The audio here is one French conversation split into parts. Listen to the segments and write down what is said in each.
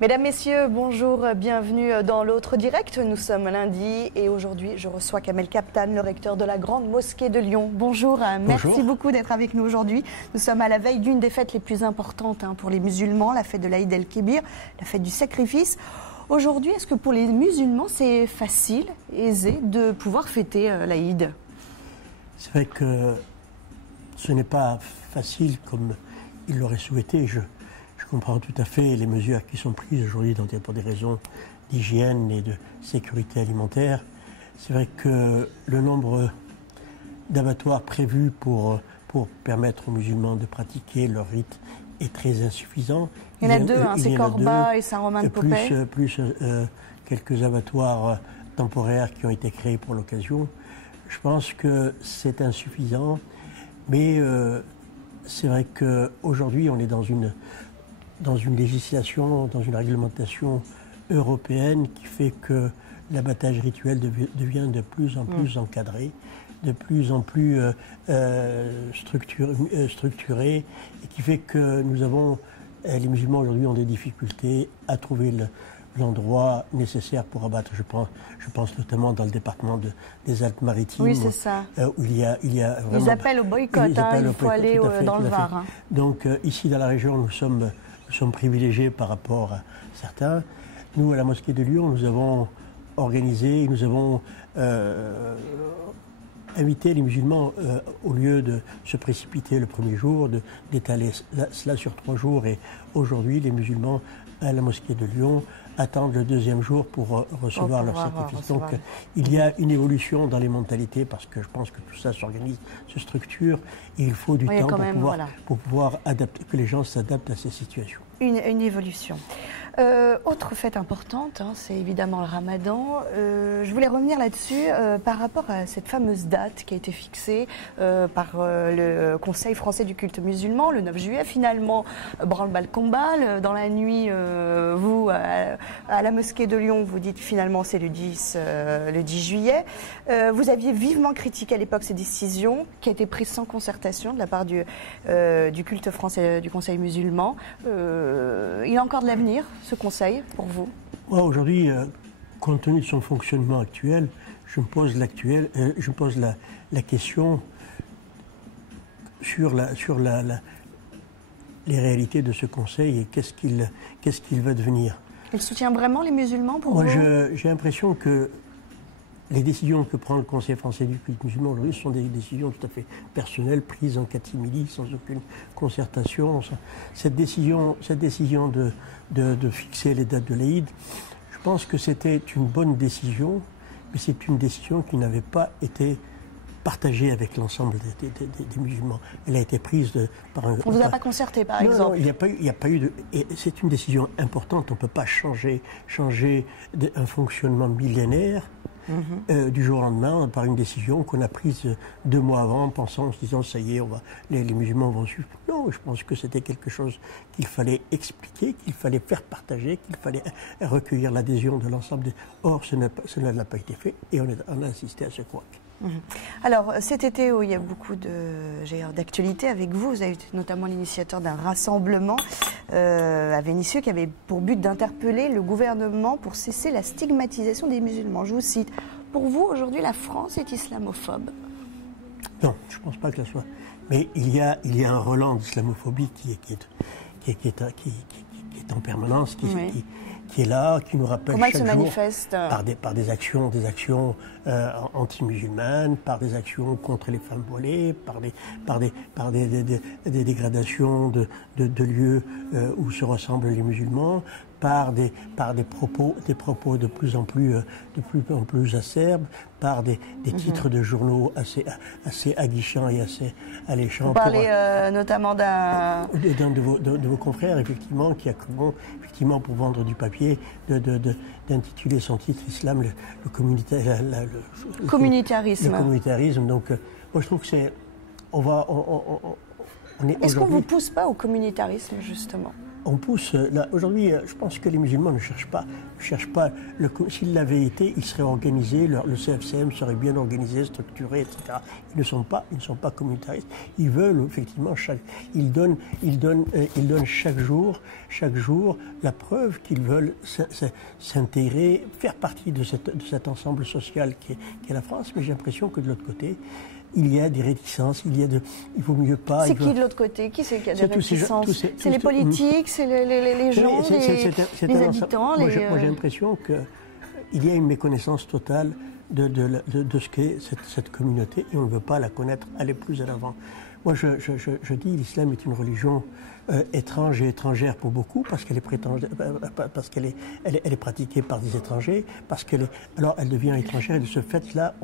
Mesdames, Messieurs, bonjour, bienvenue dans l'autre direct. Nous sommes lundi et aujourd'hui, je reçois Kamel Kaptan, le recteur de la Grande Mosquée de Lyon. Bonjour, merci beaucoup d'être avec nous aujourd'hui. Nous sommes à la veille d'une des fêtes les plus importantes pour les musulmans, la fête de l'Aïd el-Kébir, la fête du sacrifice. Aujourd'hui, est-ce que pour les musulmans, c'est facile, aisé de pouvoir fêter l'Aïd? C'est vrai que ce n'est pas facile comme il l'aurait souhaité. Je comprends tout à fait les mesures qui sont prises aujourd'hui pour des raisons d'hygiène et de sécurité alimentaire. C'est vrai que le nombre d'abattoirs prévus pour permettre aux musulmans de pratiquer leur rite est très insuffisant. Il y en a deux, c'est Corba et Saint-Romain-de-Popey. Plus quelques abattoirs temporaires qui ont été créés pour l'occasion. Je pense que c'est insuffisant, mais c'est vrai qu'aujourd'hui on est dans une législation, dans une réglementation européenne qui fait que l'abattage rituel devient de plus en plus encadré, de plus en plus structuré, et qui fait que les musulmans aujourd'hui ont des difficultés à trouver l'endroit nécessaire pour abattre. Je pense notamment dans le département des Alpes-Maritimes. Oui, c'est ça. Où il y a vraiment, ils appellent au boycott, il faut aller dans le Var. Donc ici dans la région, nous sommes privilégiés par rapport à certains. Nous, à la mosquée de Lyon, nous avons organisé, nous avons invité les musulmans, au lieu de se précipiter le premier jour, d'étaler cela sur 3 jours. Et aujourd'hui, les musulmans à la mosquée de Lyon attendent le deuxième jour pour recevoir leur sacrifice. Donc il y a une évolution dans les mentalités parce que je pense que tout ça s'organise, se structure et il faut du temps pour pouvoir adapter, que les gens s'adaptent à ces situations. Une évolution. Autre fête importante, c'est évidemment le Ramadan. Je voulais revenir là-dessus par rapport à cette fameuse date qui a été fixée par le Conseil français du culte musulman, le 9 juillet. Finalement, branle-bas-le-combat. Dans la nuit, vous, à la mosquée de Lyon, vous dites finalement c'est le 10 juillet. Vous aviez vivement critiqué à l'époque ces décisions qui a été prise sans concertation de la part du culte français du Conseil musulman. Il y a encore de l'avenir, ce conseil, pour vous? Aujourd'hui, compte tenu de son fonctionnement actuel, je me pose la question sur les réalités de ce conseil et qu'est-ce qu'il va devenir. Il soutient vraiment les musulmans pour vous? Moi, j'ai l'impression que les décisions que prend le Conseil français du culte musulman aujourd'hui sont des décisions tout à fait personnelles, prises en catimini, sans aucune concertation. Cette décision de fixer les dates de l'Aïd, je pense que c'était une bonne décision, mais c'est une décision qui n'avait pas été partagée avec l'ensemble des musulmans. Elle a été prise par un... On ne vous a pas concerté, par exemple? Non, il n'y a pas eu de... C'est une décision importante, on ne peut pas changer un fonctionnement millénaire du jour au lendemain par une décision qu'on a prise 2 mois avant, en se disant ça y est, les musulmans vont suivre. Non, je pense que c'était quelque chose qu'il fallait expliquer, qu'il fallait faire partager, qu'il fallait recueillir l'adhésion de l'ensemble. Or, cela n'a pas été fait et on a assisté à ce couac. Alors cet été, il y a beaucoup d'actualités avec vous. Vous avez été notamment l'initiateur d'un rassemblement à Vénissieux qui avait pour but d'interpeller le gouvernement pour cesser la stigmatisation des musulmans. Je vous cite. Pour vous, aujourd'hui, la France est islamophobe? Non, je ne pense pas que la soit. Mais il y a un relent d'islamophobie qui est en permanence, qui est là, qui nous rappelle chaque jour. Comment il se manifeste? Par des actions anti-musulmanes, par des actions contre les femmes voilées, par des dégradations de lieux où se ressemblent les musulmans, par des propos de plus en plus acerbes, par des titres de journaux assez aguichants et assez alléchants. Vous parlez notamment d'un de vos confrères, effectivement, qui a comment, effectivement, pour vendre du papier, d'intituler son titre Islam le communautarisme. Le communautarisme. Donc, moi, je trouve que c'est... Est-ce qu'on ne vous pousse pas au communautarisme, justement? on pousse. Aujourd'hui, je pense que les musulmans ne cherchent pas. S'ils l'avaient été, ils seraient organisés. Le CFCM serait bien organisé, structuré, etc. Ils ne sont pas communautaristes. Ils veulent effectivement ils donnent chaque jour la preuve qu'ils veulent s'intégrer, faire partie de cet ensemble social qui est la France. Mais j'ai l'impression que de l'autre côté, il y a des réticences, il vaut mieux pas. C'est qui de l'autre côté? Qui c'est qui a des réticences? C'est les politiques, c'est les gens, les habitants. Moi, j'ai l'impression qu'il y a une méconnaissance totale de ce qu'est cette communauté et on ne veut pas la connaître, aller plus en avant. Moi, je dis l'islam est une religion étrange et étrangère pour beaucoup parce qu'elle est pratiquée par des étrangers, alors elle devient étrangère et de ce fait-là,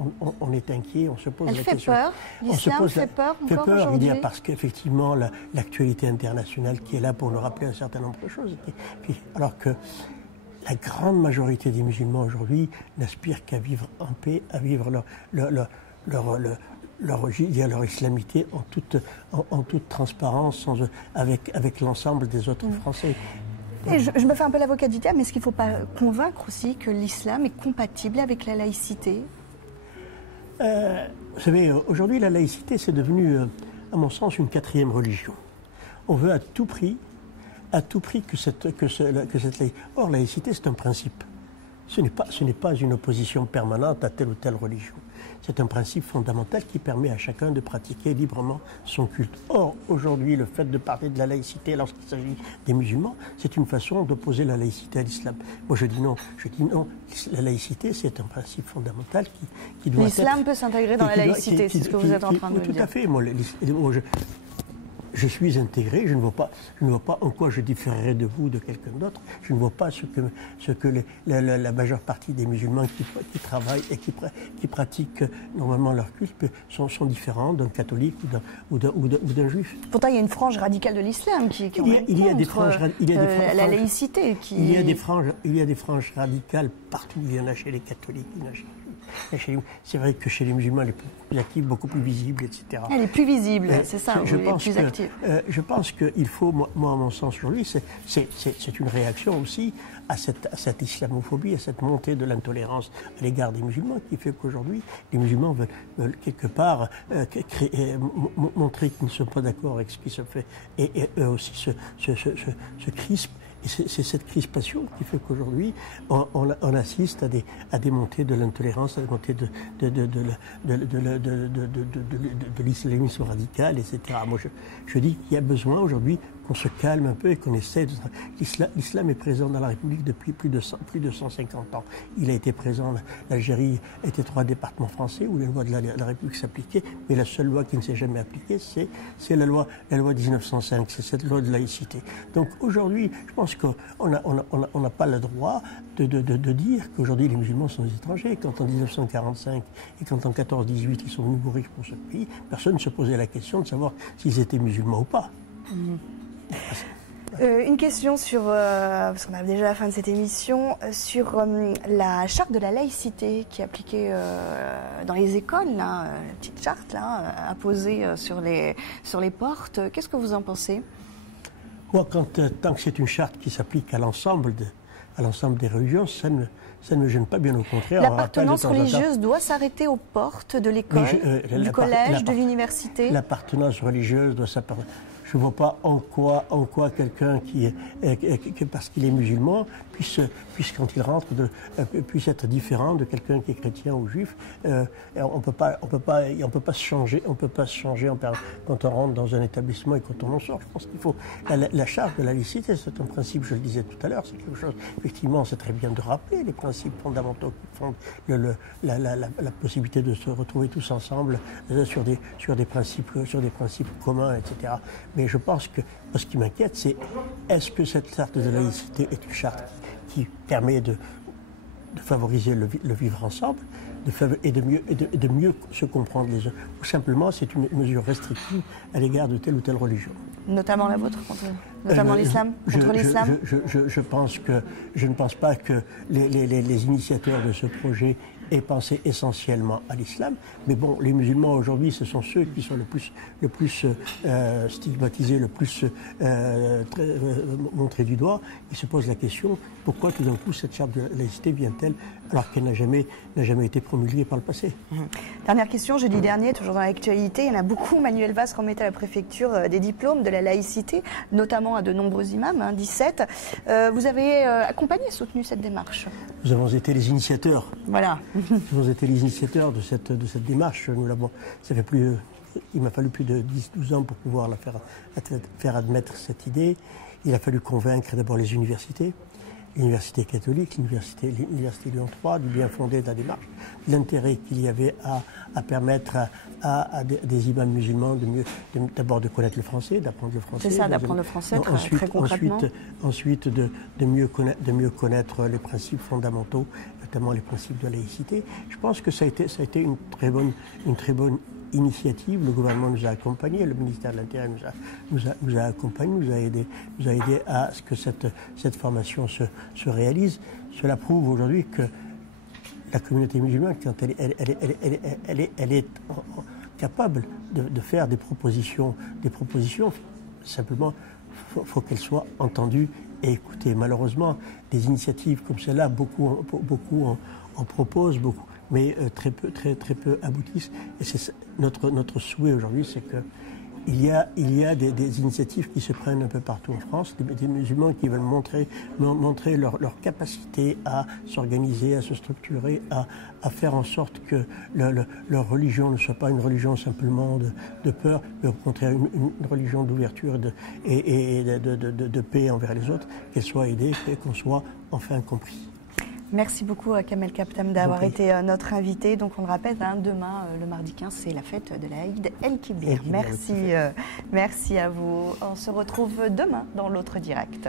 on est inquiet, on se pose la question. L'islam fait peur encore aujourd'hui. Parce qu'effectivement, l'actualité internationale qui est là pour nous rappeler un certain nombre de choses. Alors que la grande majorité des musulmans aujourd'hui n'aspirent qu'à vivre en paix, à vivre leur islamité en toute transparence, avec l'ensemble des autres Français. Et je me fais un peu l'avocat du diable, mais est-ce qu'il ne faut pas convaincre aussi que l'islam est compatible avec la laïcité? Vous savez, aujourd'hui, la laïcité, c'est devenu, à mon sens, une quatrième religion. On veut à tout prix que cette laïcité... Or, laïcité, c'est un principe. Ce n'est pas une opposition permanente à telle ou telle religion. C'est un principe fondamental qui permet à chacun de pratiquer librement son culte. Or, aujourd'hui, le fait de parler de la laïcité lorsqu'il s'agit des musulmans, c'est une façon d'opposer la laïcité à l'islam. Moi, je dis non. La laïcité, c'est un principe fondamental qui doit être... L'islam peut s'intégrer dans la laïcité, c'est ce que vous êtes en train de dire. Tout à fait. Je suis intégré, je ne vois pas en quoi je différerais de vous, de quelqu'un d'autre. Je ne vois pas ce que la majeure partie des musulmans qui travaillent et qui pratiquent normalement leur culte sont différents d'un catholique ou d'un juif. Pourtant, il y a une frange radicale de l'islam qui est contre la laïcité. Il y a des franges radicales partout. Il y en a chez les catholiques, il y en a chez c'est vrai que chez les musulmans, elle est plus active, beaucoup plus visible, etc. Elle est plus visible, c'est ça, elle est plus active. Je pense qu'il faut, moi, à mon sens, aujourd'hui, c'est une réaction aussi à cette islamophobie, à cette montée de l'intolérance à l'égard des musulmans, qui fait qu'aujourd'hui, les musulmans veulent quelque part montrer qu'ils ne sont pas d'accord avec ce qui se fait, et eux aussi se crispent. Et c'est cette crispation qui fait qu'aujourd'hui, on assiste à des montées de l'intolérance, à des montées de l'islamisme radical, etc. Moi, je dis qu'il y a besoin aujourd'hui qu'on se calme un peu et qu'on essaie de... L'islam est présent dans la République depuis plus de 150 ans. Il a été présent, l'Algérie était 3 départements français où les lois de la République s'appliquaient, mais la seule loi qui ne s'est jamais appliquée, c'est la loi 1905, c'est cette loi de laïcité. Donc aujourd'hui, je pense qu'on n'a pas le droit de dire qu'aujourd'hui les musulmans sont des étrangers. Quand en 1945 et quand en 14-18 ils sont venus mourir pour ce pays, personne ne se posait la question de savoir s'ils étaient musulmans ou pas. Une question sur, parce qu'on arrive déjà à la fin de cette émission, sur la charte de la laïcité qui est appliquée dans les écoles, là, la petite charte là, apposée sur les portes. Qu'est-ce que vous en pensez? Moi, tant que c'est une charte qui s'applique à l'ensemble des religions, ça ne me gêne pas, bien au contraire. L'appartenance religieuse doit s'arrêter aux portes de l'école, du collège, de l'université? L'appartenance religieuse doit s'arrêter. Je ne vois pas en quoi quelqu'un parce qu'il est musulman, puisse quand il rentre, puisse être différent de quelqu'un qui est chrétien ou juif. On peut pas se changer quand on rentre dans un établissement et quand on en sort. Je pense qu'il faut la charte de la laïcité, c'est un principe, je le disais tout à l'heure, c'est quelque chose. Effectivement, c'est très bien de rappeler les principes fondamentaux qui font la possibilité de se retrouver tous ensemble sur des principes communs, etc. Mais je pense que ce qui m'inquiète, c'est est-ce que cette charte de laïcité est une charte qui permet de favoriser le vivre ensemble et de mieux se comprendre les uns, ou simplement c'est une mesure restrictive à l'égard de telle ou telle religion. Notamment la vôtre, notamment l'islam, contre l'islam? Je ne pense pas que les initiateurs de ce projet est pensé essentiellement à l'islam. Mais bon, les musulmans aujourd'hui, ce sont ceux qui sont le plus stigmatisés, le plus montrés du doigt. Ils se posent la question, pourquoi tout d'un coup cette charte de laïcité vient-elle alors qu'elle n'a jamais été promulguée par le passé? Dernière question, jeudi dernier, toujours dans l'actualité, il y en a beaucoup. Manuel Valls remettait à la préfecture des diplômes de la laïcité, notamment à de nombreux imams, 17. Vous avez accompagné, soutenu cette démarche? Nous avons été les initiateurs. Voilà. Nous avons été les initiateurs de cette démarche. Il m'a fallu plus de 10-12 ans pour pouvoir faire admettre cette idée. Il a fallu convaincre d'abord les universités. L'université catholique, l'université Lyon 3, du bien fondé de la démarche, l'intérêt qu'il y avait à permettre à des imams musulmans d'abord de connaître le français, d'apprendre le français. C'est ça, d'apprendre le français très concrètement. Ensuite de mieux connaître les principes fondamentaux, notamment les principes de laïcité. Je pense que ça a été une très bonne initiative. Le gouvernement nous a accompagnés, le ministère de l'Intérieur nous a accompagnés, nous a aidé à ce que cette formation se réalise. Cela prouve aujourd'hui que la communauté musulmane, quand elle est capable de faire des propositions, simplement, faut qu'elles soient entendues et écoutées. Malheureusement, des initiatives comme celle-là, beaucoup en proposent, mais très peu aboutissent. Et c'est notre souhait aujourd'hui, c'est qu'il y a des initiatives qui se prennent un peu partout en France, des musulmans qui veulent montrer leur capacité à s'organiser, à se structurer, à faire en sorte que leur religion ne soit pas une religion simplement de peur, mais au contraire une religion d'ouverture et de paix envers les autres, qu'elle soit aidée et qu'on soit enfin compris. Merci beaucoup à Kamel Kaptam d'avoir été notre invité. Donc on le rappelle, demain, le mardi 15, c'est la fête de l'Aïd El-Kibir. Merci à vous. On se retrouve demain dans l'autre direct.